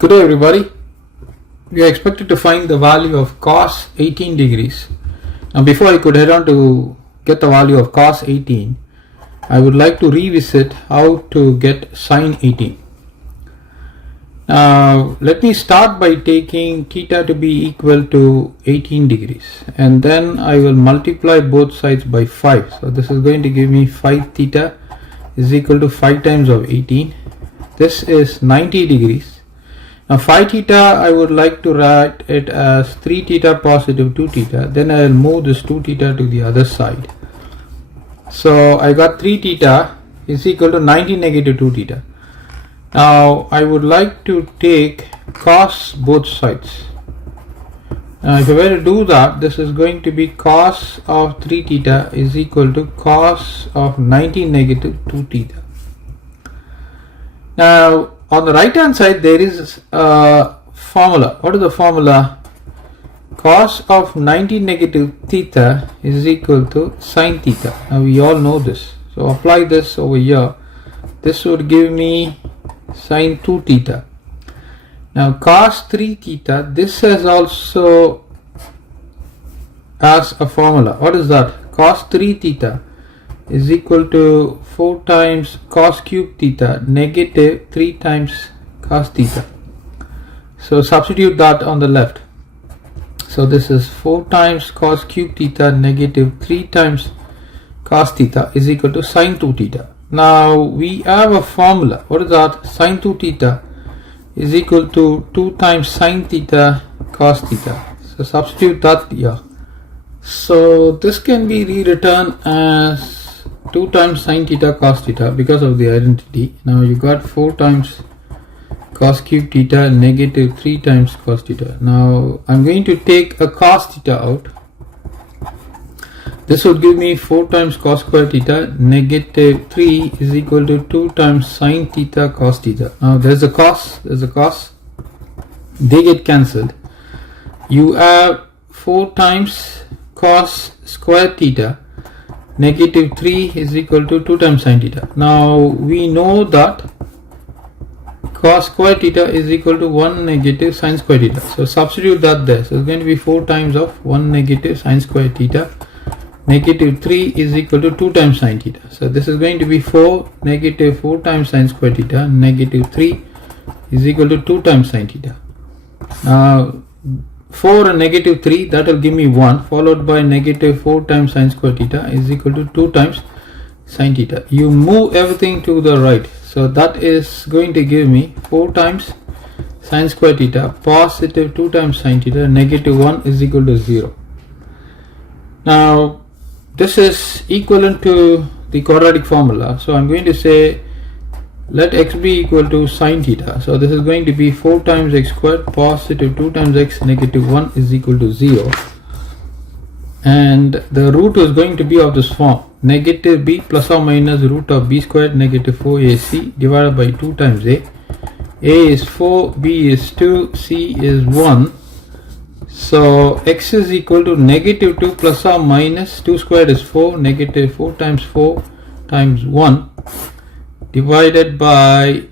Good day everybody. We are expected to find the value of cos 18 degrees. Now before I could head on to get the value of cos 18, I would like to revisit how to get sine 18. Now let me start by taking theta to be equal to 18 degrees and then I will multiply both sides by 5. So this is going to give me 5 theta is equal to 5 times of 18. This is 90 degrees. Now phi theta, I would like to write it as 3 theta positive 2 theta. Then I will move this 2 theta to the other side. So I got 3 theta is equal to 90 negative 2 theta. Now I would like to take cos both sides. Now if I were to do that, this is going to be cos of 3 theta is equal to cos of 90 negative 2 theta. Now on the right hand side there is a formula. What is the formula? Cos of 90 negative theta is equal to sine theta. Now we all know this. So apply this over here. This would give me sine 2 theta. Now cos 3 theta, this has also as a formula. What is that? Cos 3 theta is equal to 4 times cos cube theta negative 3 times cos theta. So substitute that on the left. So this is 4 times cos cube theta negative 3 times cos theta is equal to sine 2 theta. Now we have a formula. What is that? Sine 2 theta is equal to 2 times sine theta cos theta. So substitute that here. So this can be rewritten as 2 times sine theta cos theta because of the identity. Now you got 4 times cos cube theta negative 3 times cos theta. Now I'm going to take a cos theta out. This would give me 4 times cos square theta negative 3 is equal to 2 times sine theta cos theta. Now there's a cos, they get cancelled. You have 4 times cos square theta negative 3 is equal to 2 times sine theta. Now we know that cos square theta is equal to 1 negative sine square theta. So substitute that there. So it's going to be 4 times of 1 negative sine square theta negative 3 is equal to 2 times sine theta. So this is going to be 4 negative 4 times sine square theta negative 3 is equal to 2 times sine theta. Now 4 and negative 3, that will give me 1, followed by negative 4 times sine square theta is equal to 2 times sine theta. You move everything to the right. So that is going to give me 4 times sine square theta positive 2 times sine theta negative 1 is equal to 0. Now this is equivalent to the quadratic formula. So I'm going to say let x be equal to sine theta. So this is going to be 4 times x squared positive 2 times x negative 1 is equal to 0. And the root is going to be of this form. Negative b plus or minus root of b squared negative 4ac divided by 2 times a. A is 4, b is 2, c is 1. So x is equal to negative 2 plus or minus 2 squared is 4, negative 4 times 1 divided by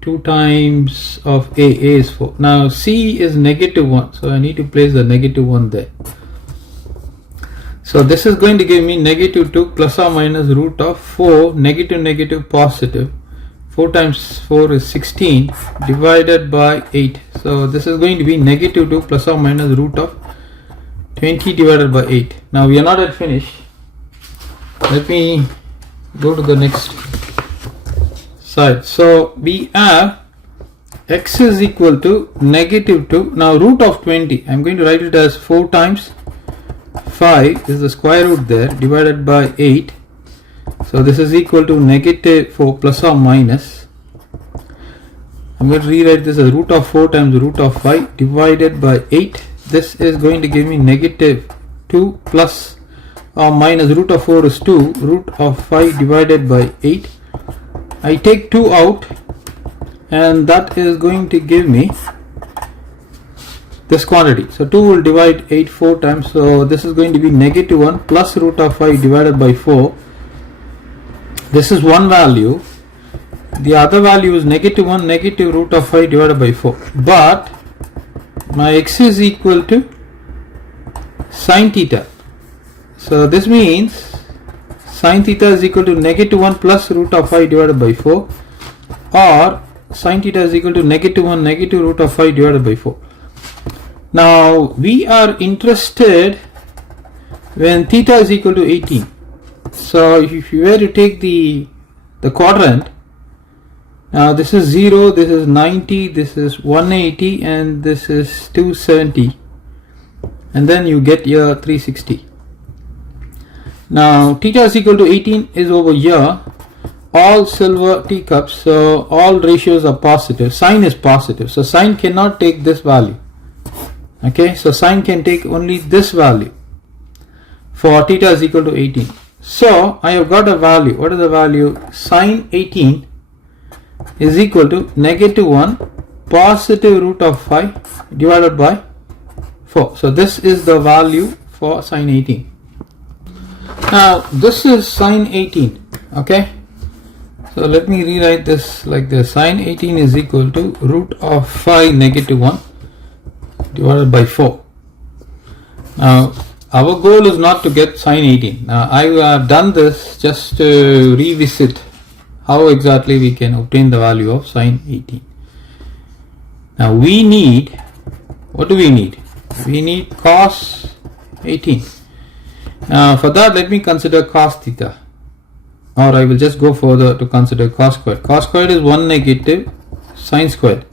2 times of a is 4. Now c is negative 1, so I need to place the negative 1 there. So this is going to give me negative 2 plus or minus root of 4 negative positive 4 times 4 is 16 divided by 8. So this is going to be negative 2 plus or minus root of 20 divided by 8. Now we are not yet finished. Let me go to the next side. So we have x is equal to negative 2. Now root of 20, I'm going to write it as 4 times 5 is the square root there divided by 8. So this is equal to negative 4 plus or minus. I'm going to rewrite this as root of 4 times root of 5 divided by 8. This is going to give me negative 2 plus or minus root of 4 is 2, root of 5 divided by 8. I take 2 out and that is going to give me this quantity. So 2 will divide 8 4 times. So this is going to be negative 1 plus root of 5 divided by 4. This is one value. the other value is negative 1 negative root of 5 divided by 4, but my x is equal to sine theta. So this means sine theta is equal to negative 1 plus root of 5 divided by 4, or sine theta is equal to negative 1 negative root of 5 divided by 4. Now we are interested when theta is equal to 18. So if you were to take the quadrant, now this is 0, this is 90, this is 180, and this is 270, and then you get your 360. Now theta is equal to 18 is over here, all silver teacups, so all ratios are positive. Sine is positive, so sine cannot take this value. Okay, so sine can take only this value for theta is equal to 18. So I have got a value. What is the value? Sine 18 is equal to negative 1 positive root of 5 divided by 4. So this is the value for sine 18. Now this is sine 18. Okay, so let me rewrite this like this. Sine 18 is equal to root of 5 negative 1 divided by 4. Now our goal is not to get sine 18. Now I have done this just to revisit how exactly we can obtain the value of sine 18. Now we need, what do we need? We need cos 18. Now for that, let me consider cos theta, or I will just go further to consider cos squared. Cos squared is 1 negative sine squared.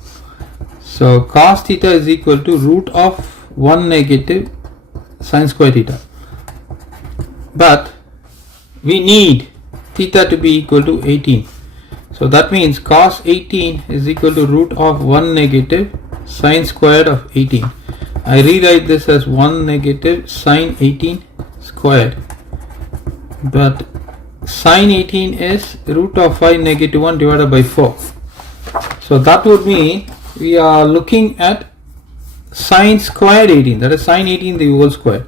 So cos theta is equal to root of 1 negative sine square theta, but we need theta to be equal to 18. So that means cos 18 is equal to root of 1 negative sine squared of 18. I rewrite this as 1 negative sine 18 squared, but sine 18 is root of 5 negative 1 divided by 4. So that would mean we are looking at sine squared 18, that is sine 18 the whole square,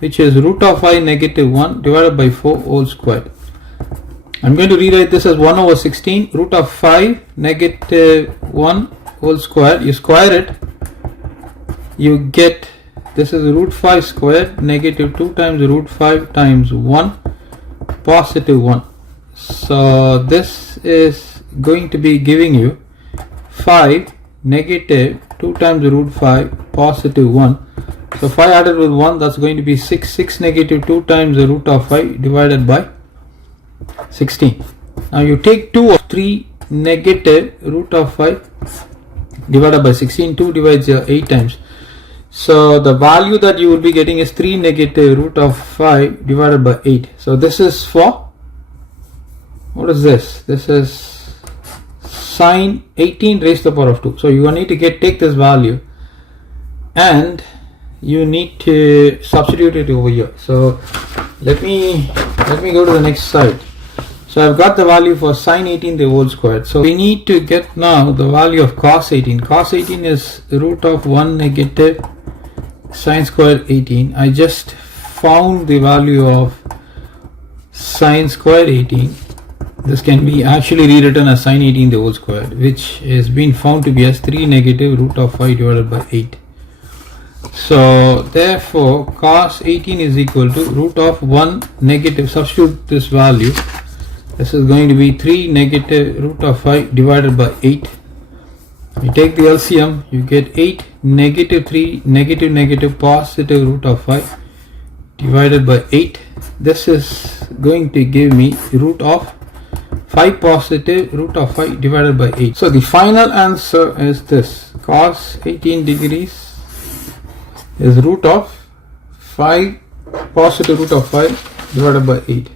which is root of 5 negative 1 divided by 4 whole squared. I'm going to rewrite this as 1 over 16 root of 5 negative 1 whole square. You square it, you get, this is root 5 squared negative 2 times root 5 times 1 positive 1. So this is going to be giving you 5 negative 2 times root 5 positive 1. So 5 added with 1, that's going to be 6. 6 negative 2 times the root of 5 divided by 16. Now you take 2 of 3 negative root of 5 divided by 16. 2 divides 8 times. So the value that you will be getting is 3 negative root of 5 divided by 8. So this is for, what is this? This is sine 18 raised to the power of 2. So you need to take this value and you need to substitute it over here. So let me go to the next slide. So I've got the value for sine 18 the whole squared. So we need to get now the value of cos 18. Cos 18 is root of 1 negative sine squared 18. I just found the value of sine squared 18. This can be actually rewritten as sine 18 the whole squared, which has been found to be as 3 negative root of 5 divided by 8. So therefore cos 18 is equal to root of 1 negative, substitute this value, this is going to be 3 negative root of 5 divided by 8. You take the LCM, you get 8 negative 3 negative negative positive root of 5 divided by 8. This is going to give me root of 5 positive root of 5 divided by 8. So the final answer is this: cos 18 degrees is root of 5 positive root of 5 divided by 8.